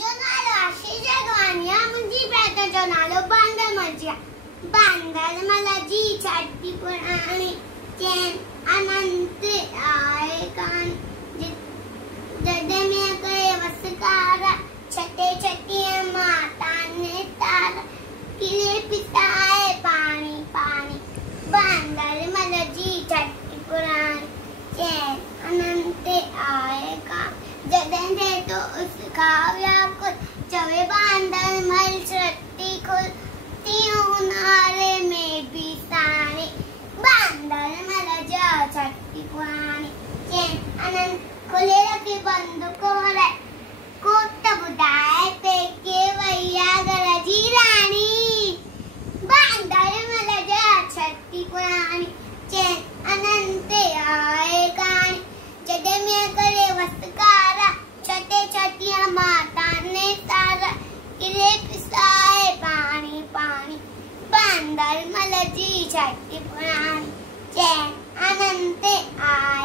मुंहिंजो नालो आशीष जगवानी आहे। मुंहिंजी भेण जो नालो बांदर मर्जी आहे। बांदर मल जी छठी पुराणी चैन अनंत आए कान जॾहिं में करे वसकारा छटे छटी माता ने तारा किले पिताए पानी पानी। बांदर मल जी छठी पुराणी चैन अनंत आए कान जॾहिं थे तो उसका व्याकुल चवे बांदर मल छठी खुल तीयों नारे में भी साने। बांदर मल जा छठी पुराणी चैन अनंत खुले रखी बंदूक है कोट बुदाए पेके वैया गरजी रानी। बांदर मल जा छठी पुराणी चैन अनंत आए कान जॾहिं में करे वसकारा छटे छटिया माता ने तारा किले पिसाए पानी पानी। बांदर मल जी छठी पुराणी चैन अनंत आए